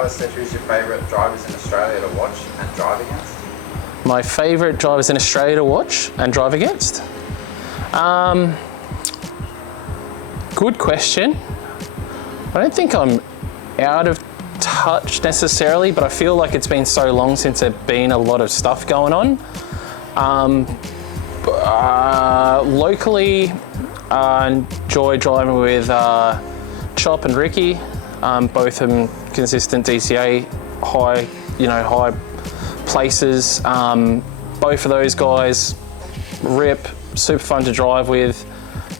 Alice said, who's your favourite drivers in Australia to watch and drive against? My favourite drivers in Australia to watch and drive against? Good question. I don't think I'm out of touch necessarily, but I feel like it's been so long since there's been a lot of stuff going on. Locally, I enjoy driving with Chop and Ricky, both of them consistent DCA, high places. Both of those guys rip, super fun to drive with,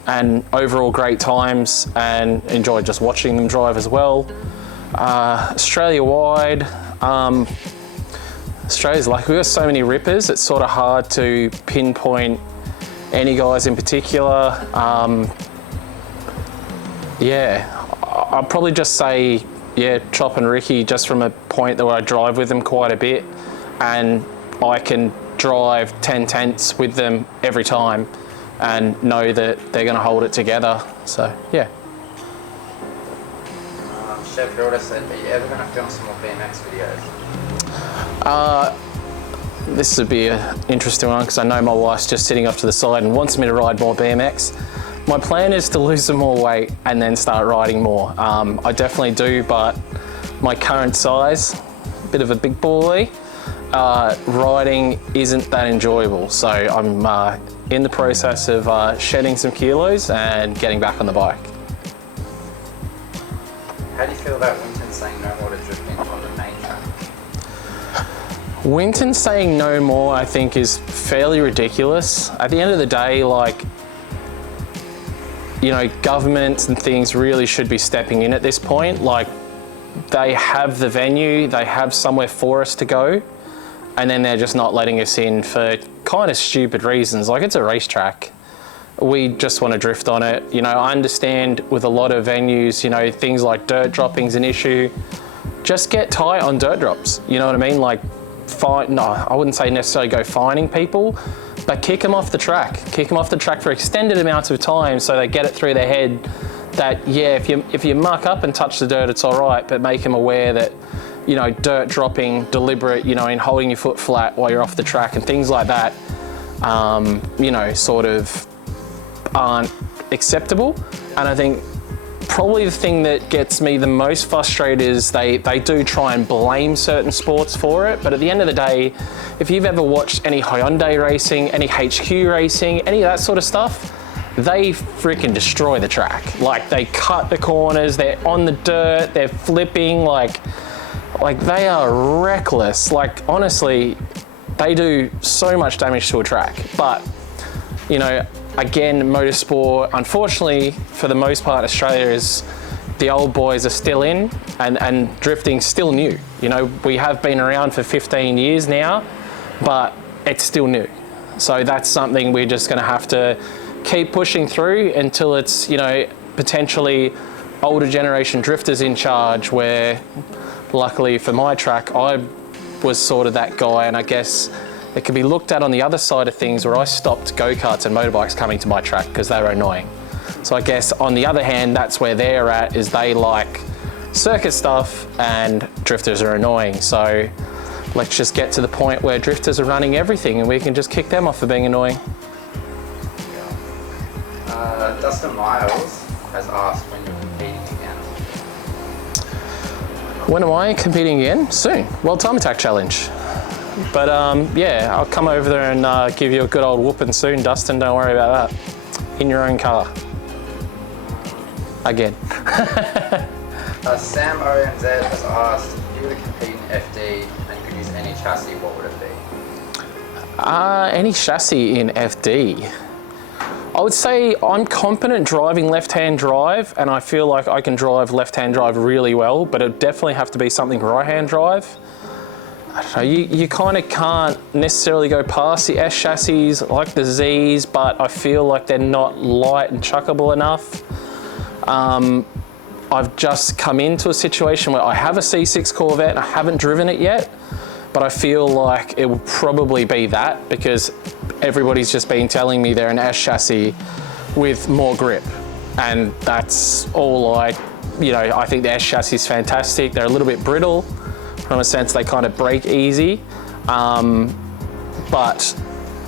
and overall great times, and enjoy just watching them drive as well. Australia-wide, Australia's like, we've got so many rippers, it's sort of hard to pinpoint any guys in particular. I'll probably just say, Chop and Ricky, just from a point that where I drive with them quite a bit, and I can drive 10 tenths with them every time and know that they're going to hold it together. So, yeah. Chef Hilda said, are you ever going to film some more BMX videos? This would be an interesting one because I know my wife's just sitting off to the side and wants me to ride more BMX. My plan is to lose some more weight and then start riding more. I definitely do, but my current size, a bit of a big boy, riding isn't that enjoyable. So I'm in the process of shedding some kilos and getting back on the bike. How do you feel about Winton saying no more to drifting on the main track? Winton saying no more, I think, is fairly ridiculous. At the end of the day, governments and things really should be stepping in at this point. They have the venue, they have somewhere for us to go, and then they're just not letting us in for kind of stupid reasons. It's a racetrack. We just want to drift on it. I understand with a lot of venues, things like dirt dropping's an issue. Just get tight on dirt drops. You know what I mean? I wouldn't say necessarily go fining people, but kick them off the track. Kick them off the track for extended amounts of time so they get it through their head that, if you muck up and touch the dirt, it's all right, but make them aware that, dirt dropping, deliberate, in holding your foot flat while you're off the track and things like that, sort of aren't acceptable. And I think probably the thing that gets me the most frustrated is they do try and blame certain sports for it, but at the end of the day, if you've ever watched any Hyundai racing, any HQ racing, any of that sort of stuff, they freaking destroy the track. They cut the corners, they're on the dirt, they're flipping, they are reckless. Honestly, they do so much damage to a track. But, again, motorsport, unfortunately, for the most part, Australia is, the old boys are still in, and drifting's still new. We have been around for 15 years now, but it's still new. So that's something we're just gonna have to keep pushing through until it's, potentially older generation drifters in charge, where luckily for my track, I was sort of that guy, and I guess it can be looked at on the other side of things where I stopped go-karts and motorbikes coming to my track because they were annoying. So I guess on the other hand, that's where they're at, is they like circuit stuff and drifters are annoying. So let's just get to the point where drifters are running everything and we can just kick them off for being annoying. Dustin Miles has asked when you're competing again. When am I competing again? Soon. World Time Attack Challenge. But I'll come over there and give you a good old whooping soon, Dustin. Don't worry about that. In your own car. Again. Sam ONZ has asked, if you were to compete in FD and could use any chassis, what would it be? Any chassis in FD? I would say I'm competent driving left-hand drive, and I feel like I can drive left-hand drive really well, but it'd definitely have to be something right-hand drive. I don't know, you kind of can't necessarily go past the S chassis like the Zs, but I feel like they're not light and chuckable enough. I've just come into a situation where I have a C6 Corvette and I haven't driven it yet, but I feel like it would probably be that because everybody's just been telling me they're an S chassis with more grip, and that's all I you know, I think the S chassis is fantastic. They're a little bit brittle, from a sense they kind of break easy. But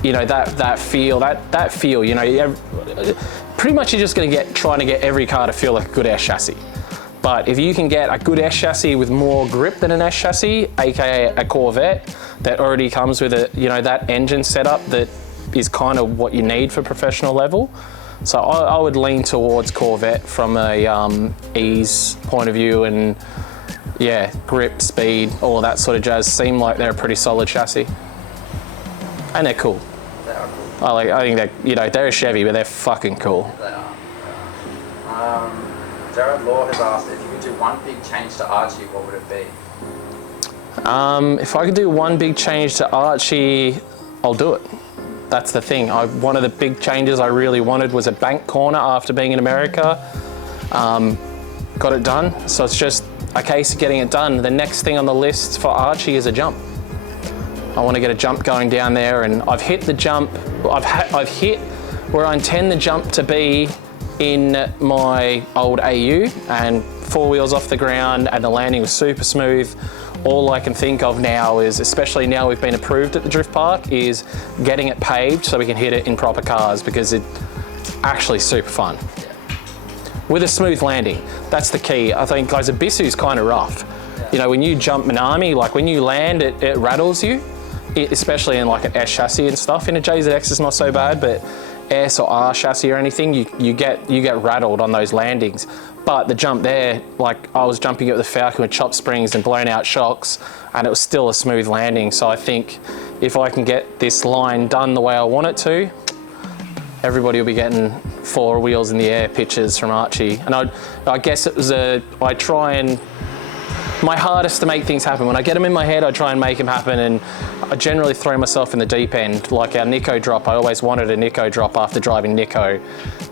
you know, that feel, you know, pretty much you're just going to trying to get every car to feel like a good S chassis. But if you can get a good S chassis with more grip than an S chassis, aka a Corvette, that already comes with a, you know, that engine setup that is kind of what you need for professional level. So I would lean towards Corvette from a ease point of view, and yeah, grip, speed, all of that sort of jazz seem like they're a pretty solid chassis. And they're cool. They are cool. I think that, you know, they're a Chevy, but they're fucking cool. They are. Jared Law has asked, if you could do one big change to Archie, what would it be? If I could do one big change to Archie, I'll do it. That's the thing. One of the big changes I really wanted was a bank corner after being in America. Got it done. So it's just a case of getting it done. The next thing on the list for Archie is a jump. I want to get a jump going down there, and I've hit the jump. I've hit where I intend the jump to be in my old AU, and 4 wheels off the ground, and the landing was super smooth. All I can think of now is, especially now we've been approved at the drift park, is getting it paved so we can hit it in proper cars, because it's actually super fun. With a smooth landing, that's the key. I think, guys, a Bisu's kind of rough. You know, when you jump Minami, like when you land, it rattles you, especially in like an S chassis and stuff. In a JZX it's not so bad, but S or R chassis or anything, you get rattled on those landings. But the jump there, like I was jumping it with the Falcon with chop springs and blown out shocks, and it was still a smooth landing. So I think if I can get this line done the way I want it to, everybody will be getting 4 wheels in the air pictures from Archie. And I guess it was I try and, my hardest to make things happen. When I get them in my head, I try and make them happen, and I generally throw myself in the deep end. Like our Nico drop, I always wanted a Nico drop after driving Nico.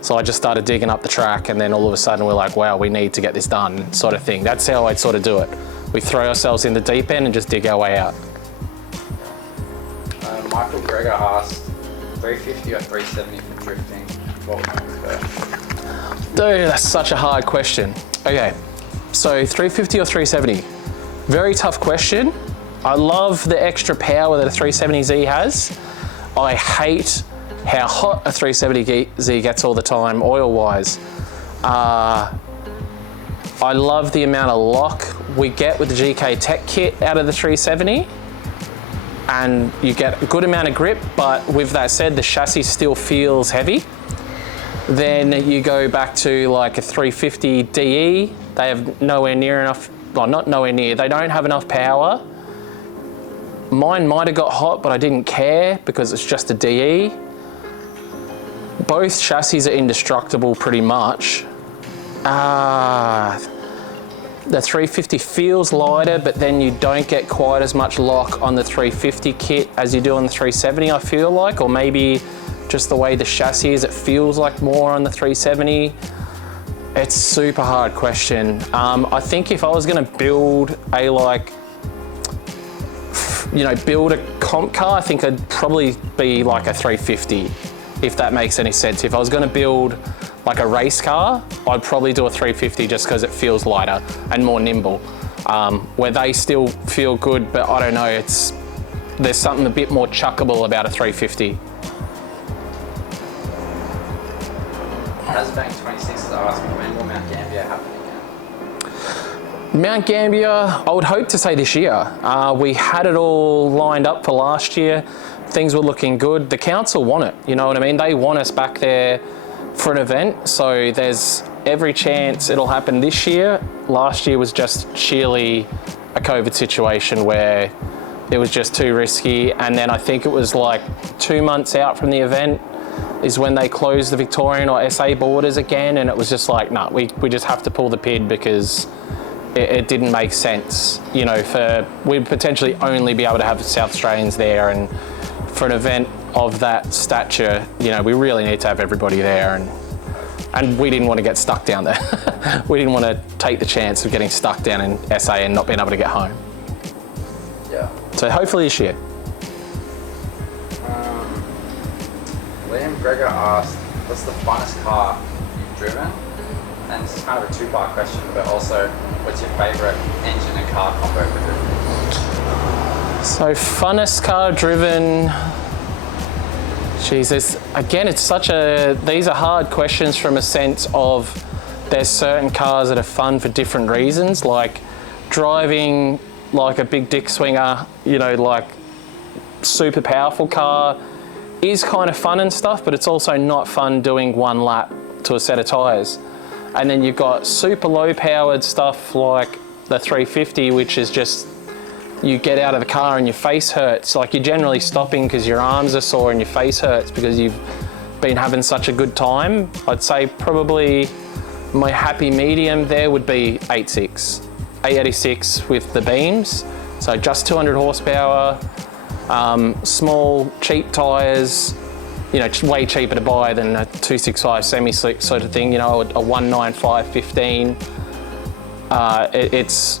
So I just started digging up the track, and then all of a sudden we're like, wow, we need to get this done, sort of thing. That's how I'd sort of do it. We throw ourselves in the deep end and just dig our way out. Michael Gregor asked, 350 or 370 for drifting, what comes first? Dude, that's such a hard question. Okay. So 350 or 370? Very tough question. I love the extra power that a 370Z has. I hate how hot a 370Z gets all the time, oil-wise. I love the amount of lock we get with the GK Tech kit out of the 370. And you get a good amount of grip, but with that said, the chassis still feels heavy. Then you go back to like a 350 DE. They have nowhere near enough, well, not nowhere near, they don't have enough power. Mine might have got hot, but I didn't care because it's just a DE. Both chassis are indestructible pretty much. The 350 feels lighter, but then you don't get quite as much lock on the 350 kit as you do on the 370, I feel like, or maybe just the way the chassis is, it feels like more on the 370. It's a super hard question. I think if I was gonna build a build a comp car, I think I'd probably be like a 350, if that makes any sense. If I was gonna build like a race car, I'd probably do a 350 just because it feels lighter and more nimble. Where they still feel good, but I don't know, there's something a bit more chuckable about a 350. Hasbank 26 is asking, when will Mount Gambier happen again? Mount Gambier, I would hope to say this year. We had it all lined up for last year. Things were looking good. The council want it, you know what I mean? They want us back there for an event, so there's every chance it'll happen this year. Last year was just sheerly a COVID situation where it was just too risky, and then I think it was like 2 months out from the event is when they closed the Victorian or SA borders again, and it was just like, nah, we just have to pull the PID because it didn't make sense. You know, we'd potentially only be able to have South Australians there, and for an event of that stature, you know, we really need to have everybody there, and we didn't want to get stuck down there. We didn't want to take the chance of getting stuck down in SA and not being able to get home. Yeah. So hopefully this year. Liam Gregor asked, what's the funnest car you've driven? and it's kind of a two-part question, but also, what's your favourite engine and car combo for drifting? So funnest car driven. Jesus, again, it's these are hard questions from a sense of there's certain cars that are fun for different reasons, like driving like a big dick swinger, you know, like super powerful car is kind of fun and stuff, but it's also not fun doing one lap to a set of tyres. And then you've got super low powered stuff like the 350, which is just, you get out of the car and your face hurts. Like you're generally stopping because your arms are sore and your face hurts because you've been having such a good time. I'd say probably my happy medium there would be 886 with the beams. So just 200 horsepower, small, cheap tyres, you know, way cheaper to buy than a 265 semi-slick sort of thing, you know, a 195 15. It's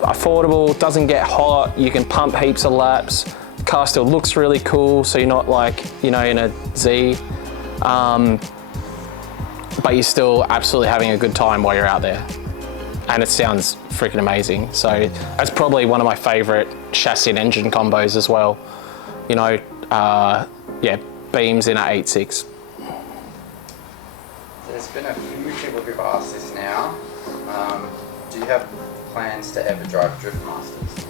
affordable, doesn't get hot, you can pump heaps of laps, the car still looks really cool, so you're not like, you know, in a Z, but you're still absolutely having a good time while you're out there. And it sounds freaking amazing. So that's probably one of my favorite chassis and engine combos as well. You know, yeah, beams in a 8.6. There's been a few people who've asked this now. Do you have plans to ever drive Drift Masters?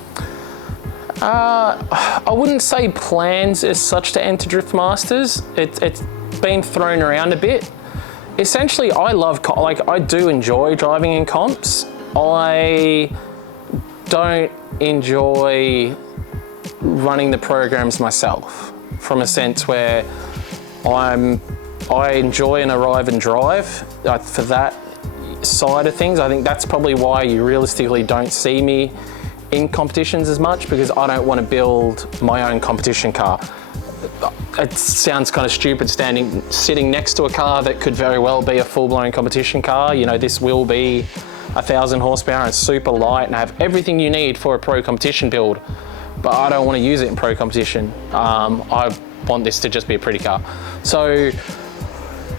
I wouldn't say plans as such to enter Drift Masters. It's been thrown around a bit. Essentially, I do enjoy driving in comps. I don't enjoy running the programs myself, from a sense where I enjoy and arrive and drive. For that side of things, I think that's probably why you realistically don't see me in competitions as much, because I don't want to build my own competition car. It sounds kind of stupid sitting next to a car that could very well be a full-blown competition car. You know, this will be 1,000 horsepower and super light and have everything you need for a pro competition build, but I don't want to use it in pro competition. I want this to just be a pretty car. So,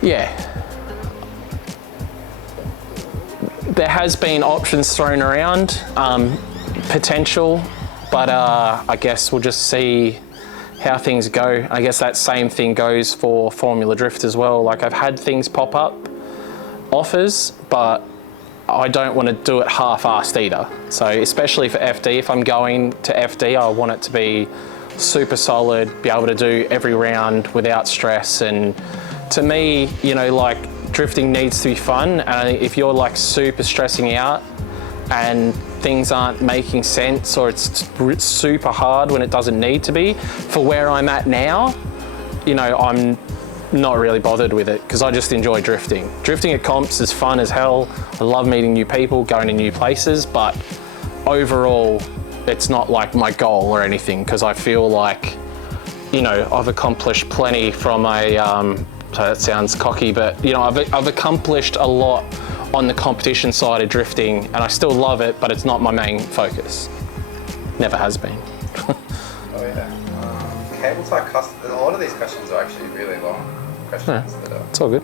yeah. There has been options thrown around, potential, but I guess we'll just see how things go. I guess that same thing goes for Formula Drift as well. Like, I've had things pop up, offers, but I don't want to do it half-assed either. So especially for FD, if I'm going to FD, I want it to be super solid, be able to do every round without stress. And to me, you know, like, drifting needs to be fun. And if you're like super stressing out and things aren't making sense, or it's super hard when it doesn't need to be, for where I'm at now, you know, I'm not really bothered with it, because I just enjoy drifting. Drifting at comps is fun as hell. I love meeting new people, going to new places, but overall, it's not like my goal or anything, because I feel like, you know, I've accomplished plenty from a, so that sounds cocky, but, you know, I've accomplished a lot on the competition side of drifting, and I still love it, but it's not my main focus. Never has been. Oh yeah. Cable tie custom. A lot of these questions are actually really long questions. Yeah, it's all good.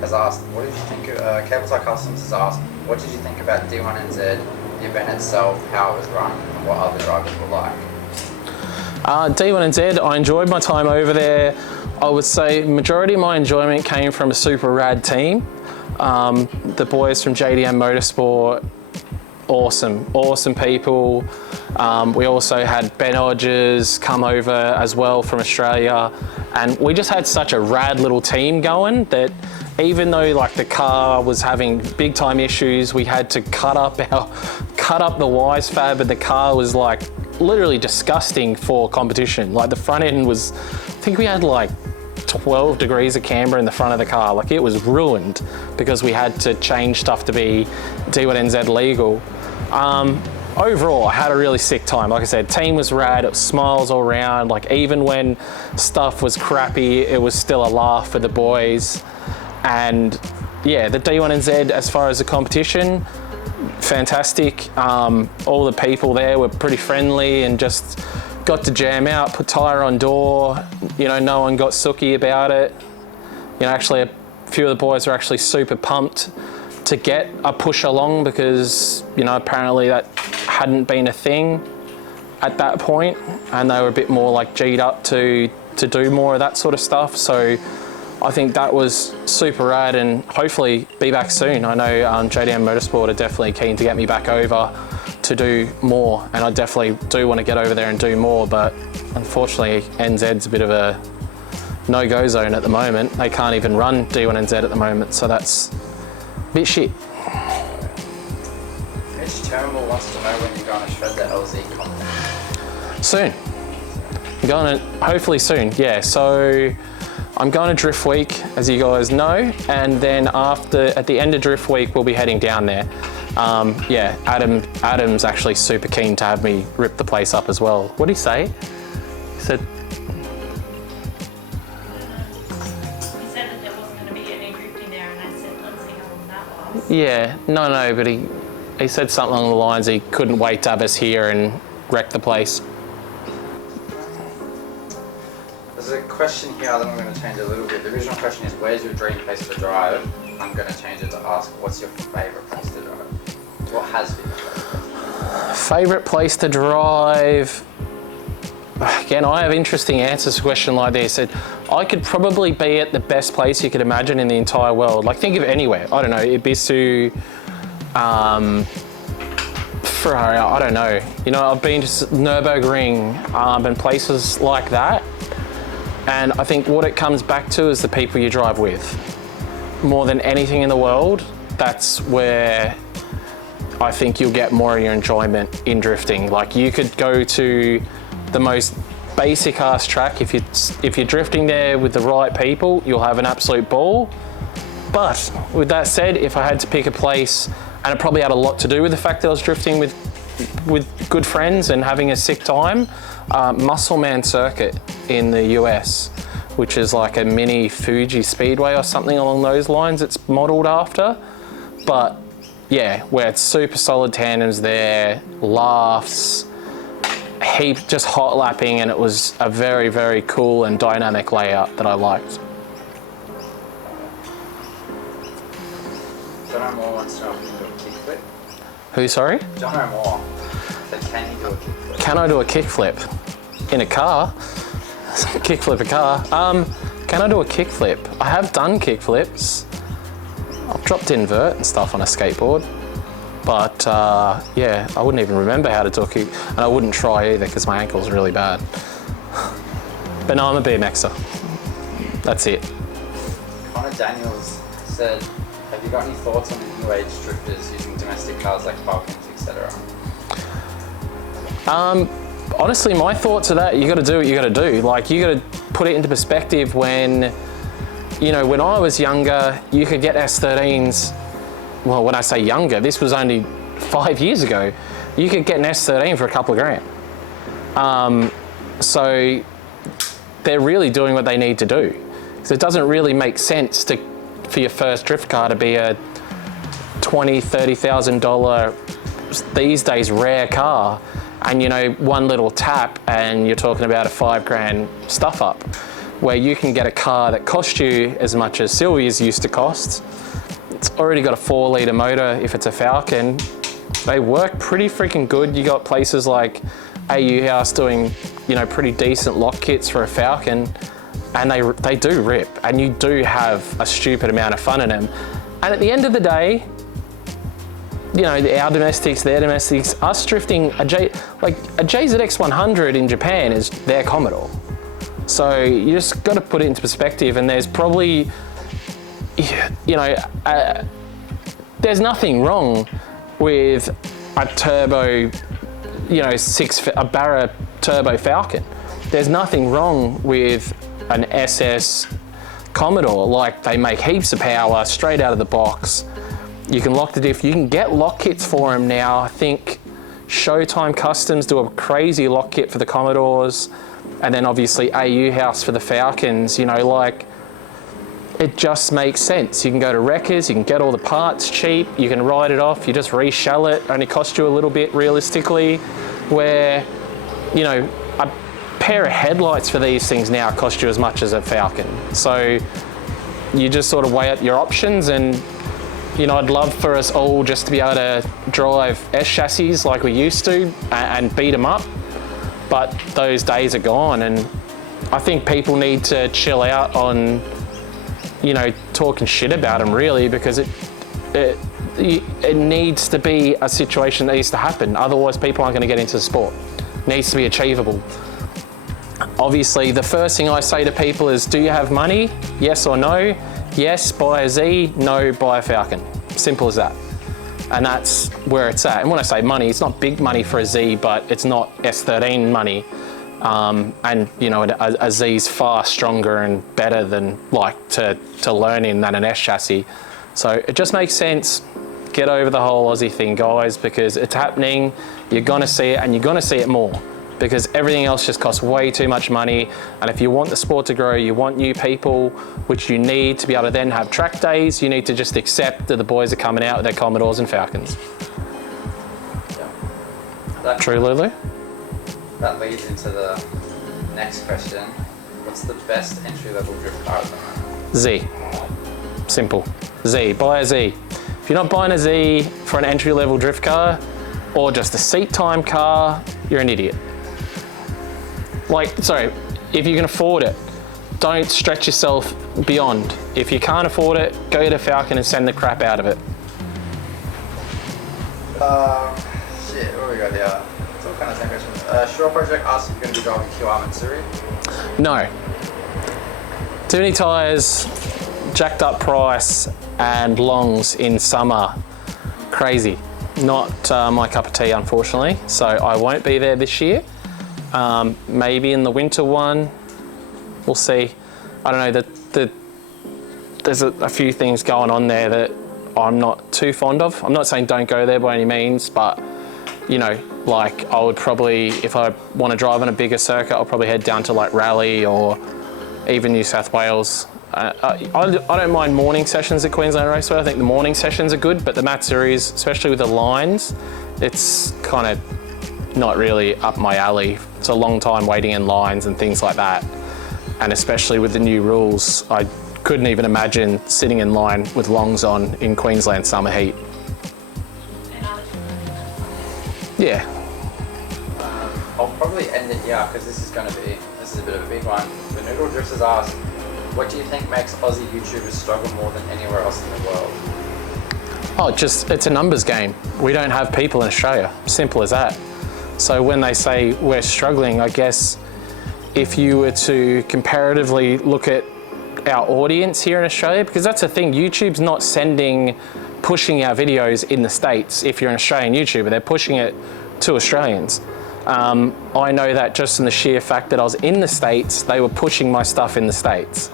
Has asked, what did you think of, Cable Tie Customs has asked, what did you think about D1NZ, the event itself, how it was run, and what other drivers were like? D1NZ, I enjoyed my time over there. I would say majority of my enjoyment came from a super rad team. The boys from JDM Motorsport, awesome people. We also had Ben Hodges come over as well from Australia, and we just had such a rad little team going that even though like the car was having big time issues, we had to cut up the wise fab, and the car was like literally disgusting for competition. Like the front end was, I think we had like 12 degrees of camber in the front of the car. Like, it was ruined because we had to change stuff to be D1NZ legal. Overall, I had a really sick time. Like I said, team was rad, it was smiles all around. Like, even when stuff was crappy, it was still a laugh for the boys. And yeah, the D1NZ, as far as the competition, fantastic. All the people there were pretty friendly and just got to jam out, put tyre on door. You know, no one got sooky about it. You know, actually a few of the boys were actually super pumped to get a push along because, you know, apparently that hadn't been a thing at that point, and they were a bit more like G'd up to do more of that sort of stuff. So I think that was super rad, and hopefully be back soon. I know JDM Motorsport are definitely keen to get me back over to do more, and I definitely do want to get over there and do more, but unfortunately NZ's a bit of a no-go zone at the moment. They can't even run D1NZ at the moment, so that's a bit shit. Mitch Turnbull wants to know when you're going to shred the LZ content. Soon. I'm going to, hopefully soon, yeah. So I'm going to Drift Week, as you guys know, and then at the end of Drift Week, we'll be heading down there. Yeah, Adam's actually super keen to have me rip the place up as well. What did he say? He said... He said that there wasn't going to be any drifting there, and I said, let's see how long that was. Yeah, no, but he said something along the lines he couldn't wait to have us here and wreck the place. There's a question here that I'm going to change a little bit. The original question is, where's your dream place to drive? I'm going to change it to ask, what's your favourite place to drive? What has been your Favourite place to drive? Again, I have interesting answers to a question like this. I could probably be at the best place you could imagine in the entire world. Like, think of anywhere. I don't know, Ibisu, Ferrari, I don't know. You know, I've been to Nürburgring and places like that. And I think what it comes back to is the people you drive with. More than anything in the world, that's where I think you'll get more of your enjoyment in drifting. Like, you could go to the most basic ass track. If you're drifting there with the right people, you'll have an absolute ball. But with that said, if I had to pick a place, and it probably had a lot to do with the fact that I was drifting with good friends and having a sick time, Muscleman Circuit in the US, which is like a mini Fuji Speedway or something along those lines it's modelled after. But yeah, where it's super solid tandems there, laughs, just hot lapping, and it was a very, very cool and dynamic layout that I liked. John Moore wants to know if you can do a kickflip. Who, sorry? John Moore said, can you do a kickflip? Can I do a kickflip? In a car? Kickflip a car. Can I do a kickflip? I have done kickflips. I've dropped invert and stuff on a skateboard. But yeah, I wouldn't even remember how to do a kick, and I wouldn't try either because my ankle's really bad. But no, I'm a BMXer. That's it. Connor Daniels said, have you got any thoughts on the new age drifters using domestic cars like Falcons, etc.? Honestly, my thoughts are that you got to do what you got to do. Like, you got to put it into perspective when, you know, when I was younger, you could get S13s. Well, when I say younger, this was only 5 years ago. You could get an S13 for a couple of grand. So they're really doing what they need to do. So it doesn't really make sense for your first drift car to be a $20,000, $30,000 these days rare car, and, you know, one little tap and you're talking about a $5 grand stuff up, where you can get a car that costs you as much as Sylvia's used to cost. It's already got a 4-litre motor if it's a Falcon. They work pretty freaking good. You got places like AU House doing, you know, pretty decent lock kits for a Falcon, and they do rip, and you do have a stupid amount of fun in them. And at the end of the day, you know, our domestics, their domestics, us drifting, like a JZX 100 in Japan is their Commodore. So you just got to put it into perspective, and there's probably, you know, there's nothing wrong with a turbo, you know, a Barra turbo Falcon. There's nothing wrong with an SS Commodore. Like, they make heaps of power straight out of the box. You can lock the diff. You can get lock kits for them now. I think Showtime Customs do a crazy lock kit for the Commodores, and then obviously AU House for the Falcons. You know, like, it just makes sense. You can go to Wreckers, you can get all the parts cheap, you can write it off, you just reshell it, only cost you a little bit realistically, where, you know, a pair of headlights for these things now cost you as much as a Falcon. So you just sort of weigh up your options. And you know, I'd love for us all just to be able to drive S chassis like we used to and beat them up, but those days are gone. And I think people need to chill out on, you know, talking shit about them, really, because it needs to be a situation that needs to happen. Otherwise, people aren't going to get into the sport. It needs to be achievable. Obviously, the first thing I say to people is, do you have money? Yes or no? Yes, buy a Z. No, buy a Falcon. Simple as that. And that's where it's at. And when I say money, it's not big money for a Z, but it's not S13 money. And you know, a Z is far stronger and better than to learn in than an S chassis. So it just makes sense. Get over the whole Aussie thing, guys, because it's happening. You're gonna see it, and you're gonna see it more, because everything else just costs way too much money. And if you want the sport to grow, you want new people, which you need to be able to then have track days, you need to just accept that the boys are coming out with their Commodores and Falcons. Yeah. True, Lulu? That leads into the next question. What's the best entry-level drift car at the moment? Z. Simple. Z. Buy a Z. If you're not buying a Z for an entry-level drift car, or just a seat time car, you're an idiot. If you can afford it, don't stretch yourself beyond. If you can't afford it, go get a Falcon and send the crap out of it. Shit, what do we got here? It's all kind of the same question. Shore Project asks if you're going to be driving QR Matsuri. No. Too many tyres, jacked up price, and longs in summer. Crazy. Not my cup of tea, unfortunately. So I won't be there this year. Maybe in the winter one, we'll see. I don't know, there's a few things going on there that I'm not too fond of. I'm not saying don't go there by any means, but you know, I would probably, if I want to drive on a bigger circuit, I'll probably head down to Raleigh or even New South Wales. I don't mind morning sessions at Queensland Raceway. I think the morning sessions are good, but the Matsuris, especially with the lines, it's kind of not really up my alley. It's a long time waiting in lines and things like that. And especially with the new rules, I couldn't even imagine sitting in line with longs on in Queensland summer heat. Yeah. I'll probably end it here because this is a bit of a big one. The Noodle Drifters asked, what do you think makes Aussie YouTubers struggle more than anywhere else in the world? Oh, it's a numbers game. We don't have people in Australia. Simple as that. So when they say we're struggling, I guess if you were to comparatively look at our audience here in Australia, because that's the thing, YouTube's not pushing our videos in the States. If you're an Australian YouTuber, they're pushing it to Australians. I know that just in the sheer fact that I was in the States, they were pushing my stuff in the States.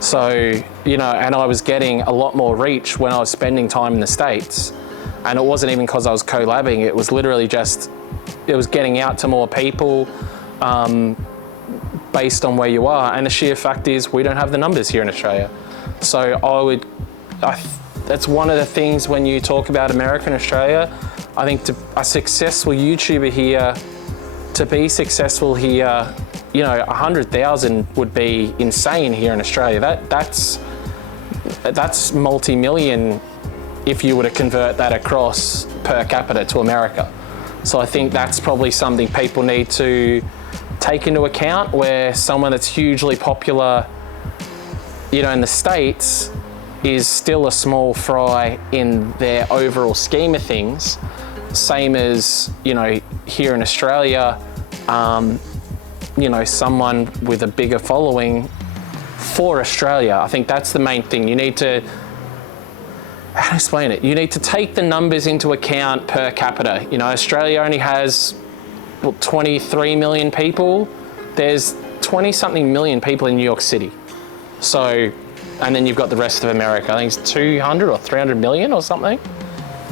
So, you know, and I was getting a lot more reach when I was spending time in the States. And it wasn't even because I was collabing, it was literally just, it was getting out to more people based on where you are. And the sheer fact is we don't have the numbers here in Australia. So that's one of the things when you talk about America and Australia. I think a successful YouTuber here, to be successful here, you know, 100,000 would be insane here in Australia. That's multi-million if you were to convert that across per capita to America. So I think that's probably something people need to take into account, where someone that's hugely popular, you know, in the States is still a small fry in their overall scheme of things. Same as, you know, here in Australia, you know, someone with a bigger following for Australia. I think that's the main thing. You need to, how to explain it? You need to take the numbers into account per capita. You know, Australia only has 23 million people. There's 20-something million people in New York City. So, and then you've got the rest of America. I think it's 200 or 300 million or something.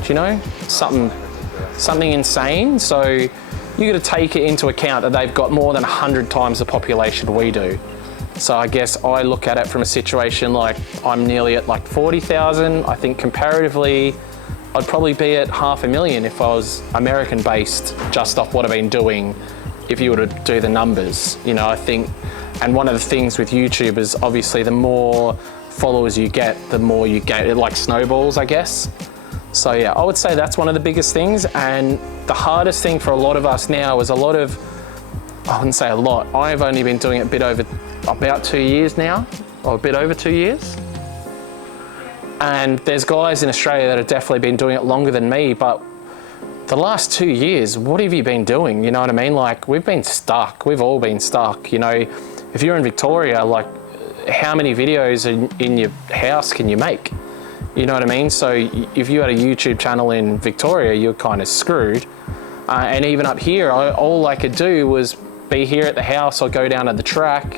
Do you know? Something insane. So you got to take it into account that they've got more than 100 times the population we do. So I guess I look at it from a situation like I'm nearly at 40,000. I think comparatively, I'd probably be at 500,000 if I was American based, just off what I've been doing. If you were to do the numbers, you know, I think, and one of the things with YouTube is obviously the more followers you get, the more you get. It like snowballs, I guess. So yeah, I would say that's one of the biggest things. And the hardest thing for a lot of us now is I wouldn't say a lot. I've only been doing it about 2 years now, or a bit over 2 years. And there's guys in Australia that have definitely been doing it longer than me, but the last 2 years, what have you been doing? You know what I mean? Like, we've been stuck. We've all been stuck. You know, if you're in Victoria, like, how many videos in your house can you make? You know what I mean? So if you had a YouTube channel in Victoria, you're kind of screwed. And even up here, all I could do was be here at the house or go down to the track.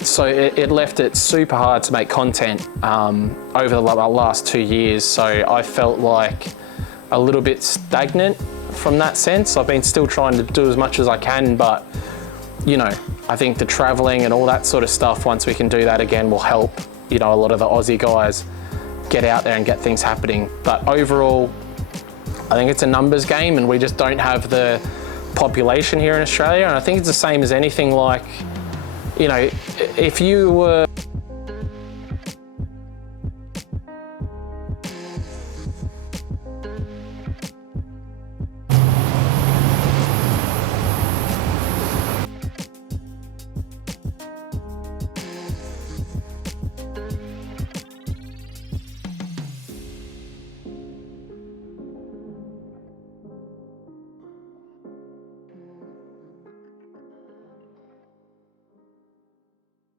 So it left it super hard to make content over the last 2 years. So I felt like a little bit stagnant from that sense. I've been still trying to do as much as I can, but you know, I think the traveling and all that sort of stuff, once we can do that again, will help, you know, a lot of the Aussie guys get out there and get things happening. But overall, I think it's a numbers game, and we just don't have the population here in Australia. And I think it's the same as anything. Like, you know, if you were